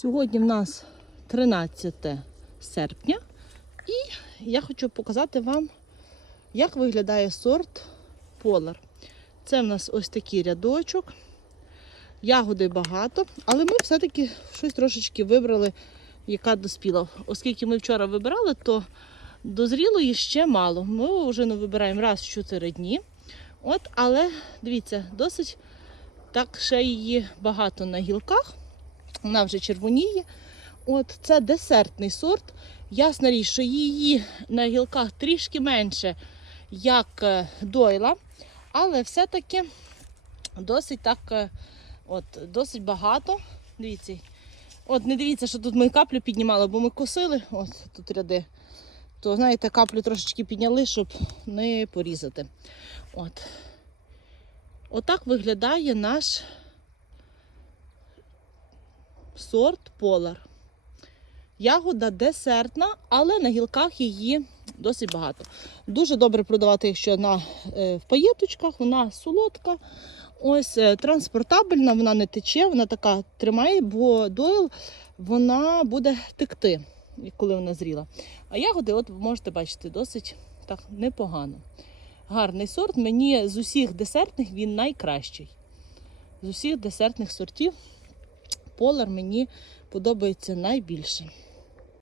Сьогодні в нас 13 серпня, і я хочу показати вам, як виглядає сорт Полар. Це в нас ось такий рядочок. Ягоди багато, але ми все-таки щось трошечки вибрали, яка доспіла. Оскільки ми вчора вибирали, то дозрілої ще мало. Ми вже не вибираємо раз в 4 дні. От, але дивіться, досить так ще її багато на гілках. Вона вже червоніє. От це десертний сорт. Ясна річ, що її на гілках трішки менше, як е, дойла, але все-таки досить так, е, от, досить багато. Дивіться. От не дивіться, що тут ми каплю піднімали, бо ми косили. Ось тут ряди. То, знаєте, каплю трошечки підняли, щоб не порізати. От. Отак виглядає наш сорт Полар. Ягода десертна, але на гілках її досить багато. Дуже добре продавати, якщо на, е, в паєточках, вона солодка. Ось е, транспортабельна, вона не тече, вона така тримає, бо дойл вона буде текти, коли вона зріла. А ягоди, от ви можете бачити, досить так непогано. Гарний сорт. Мені з усіх десертних він найкращий. З усіх десертних сортів Полар мені подобається найбільше.